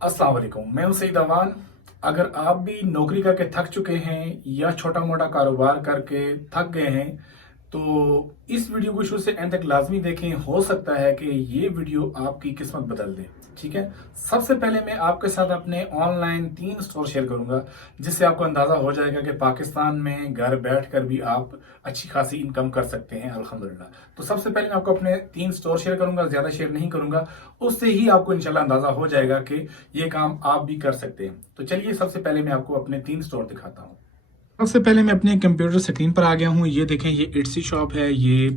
अस्सलाम वालेकुम, मैं हूं सईद अमान। अगर आप भी नौकरी करके थक चुके हैं या छोटा मोटा कारोबार करके थक गए हैं तो इस वीडियो को शुरू से एंड तक लाजमी देखें। हो सकता है कि ये वीडियो आपकी किस्मत बदल दे। ठीक है, सबसे पहले मैं आपके साथ अपने ऑनलाइन 3 स्टोर शेयर करूंगा जिससे आपको अंदाजा हो जाएगा कि पाकिस्तान में घर बैठकर भी आप अच्छी खासी इनकम कर सकते हैं अल्हम्दुलिल्लाह। तो सबसे पहले मैं आपको अपने 3 स्टोर शेयर करूंगा, ज्यादा शेयर नहीं करूंगा। उससे ही आपको इंशाल्लाह अंदाजा हो जाएगा कि ये काम आप भी कर सकते हैं। तो चलिए सबसे पहले मैं आपको अपने 3 स्टोर दिखाता हूँ। सबसे पहले मैं अपने कंप्यूटर स्क्रीन पर आ गया हूँ। ये देखें, ये इट्सी शॉप है। ये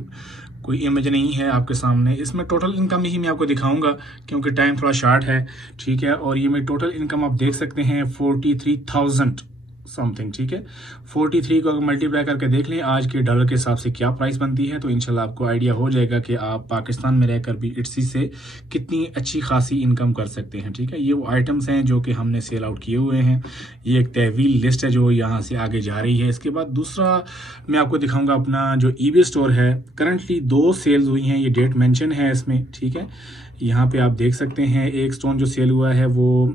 कोई इमेज नहीं है आपके सामने। इसमें टोटल इनकम ही मैं आपको दिखाऊंगा क्योंकि टाइम थोड़ा शार्ट है। ठीक है, और ये मेरी टोटल इनकम आप देख सकते हैं 43,000 समथिंग। ठीक है, 43 को अगर मल्टीप्लाई करके देख लें आज के डॉलर के हिसाब से क्या प्राइस बनती है तो इंशाल्लाह आपको आइडिया हो जाएगा कि आप पाकिस्तान में रहकर भी इट्सी से कितनी अच्छी खासी इनकम कर सकते हैं। ठीक है, ये वो आइटम्स हैं जो कि हमने सेल आउट किए हुए हैं। ये एक तहवील लिस्ट है जो यहाँ से आगे जा रही है। इसके बाद दूसरा मैं आपको दिखाऊंगा अपना जो ईबे स्टोर है। करंटली 2 सेल्स हुई हैं, ये डेट मेंशन है इसमें। ठीक है, यहाँ पे आप देख सकते हैं एक स्टोन जो सेल हुआ है वो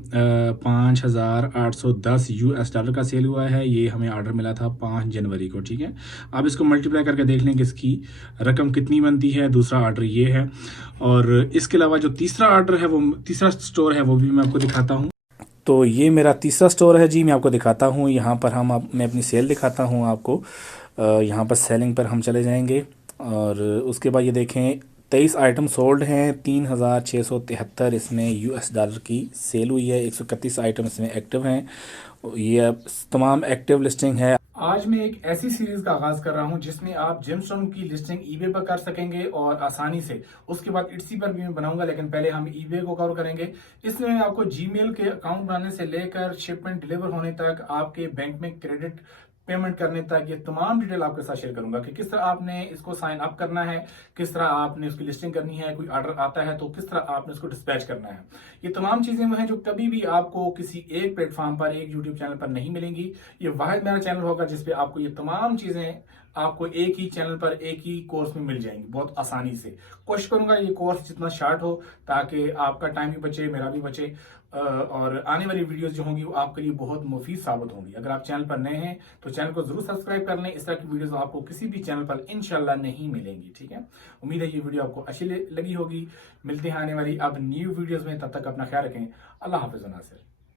5,810 US डॉलर का सेल हुआ है। ये हमें ऑर्डर मिला था 5 जनवरी को। ठीक है, अब इसको मल्टीप्लाई करके देख लें कि इसकी रकम कितनी बनती है। दूसरा ऑर्डर ये है, और इसके अलावा जो तीसरा ऑर्डर है वो तीसरा स्टोर है वो भी मैं आपको दिखाता हूँ। तो ये मेरा तीसरा स्टोर है जी, मैं आपको दिखाता हूँ। यहाँ पर मैं अपनी सेल दिखाता हूँ आपको। यहाँ पर सेलिंग पर हम चले जाएंगे और उसके बाद ये देखें 23 आइटम सोल्ड हैं। 3,673 इसमें US डॉलर की सेल हुई है। 131 आइटम इसमें एक्टिव हैं। ये अब तमाम एक्टिव लिस्टिंग है। आज मैं एक ऐसी सीरीज का आगाज कर रहा हूं जिसमें आप जेमस्टोन की लिस्टिंग ईबे पर कर सकेंगे और आसानी से। उसके बाद इट्सी पर भी मैं बनाऊंगा, लेकिन पहले हम ईबे को कवर करेंगे। इसमें मैं आपको जीमेल के अकाउंट बनाने से लेकर शिपमेंट डिलीवर होने तक, आपके बैंक में क्रेडिट पेमेंट करने तक, ये तमाम डिटेल आपके साथ शेयर करूंगा कि किस तरह आपने इसको साइन अप करना है, किस तरह आपने उसकी लिस्टिंग करनी है, कोई ऑर्डर आता है तो किस तरह आपने उसको डिस्पैच करना है। ये तमाम चीजें वो हैं जो कभी भी आपको किसी एक प्लेटफॉर्म पर, एक यूट्यूब चैनल पर नहीं मिलेंगी। ये वाहिद मेरा चैनल होगा जिसपे आपको ये तमाम चीजें आपको एक ही चैनल पर, एक ही कोर्स में मिल जाएंगी बहुत आसानी से। कोशिश करूंगा ये कोर्स जितना शार्ट हो ताकि आपका टाइम भी बचे, मेरा भी बचे, और आने वाली वीडियोस जो होंगी वो आपके लिए बहुत मुफीद साबित होंगी। अगर आप चैनल पर नए हैं तो चैनल को जरूर सब्सक्राइब कर लें। इस तरह की वीडियोस आपको किसी भी चैनल पर इंशाल्लाह नहीं मिलेंगी। ठीक है, उम्मीद है ये वीडियो आपको अच्छी लगी होगी। मिलते हैं आने वाली अब न्यू वीडियोस में, तब तक अपना ख्याल रखें। अल्लाह हाफिज नासिर।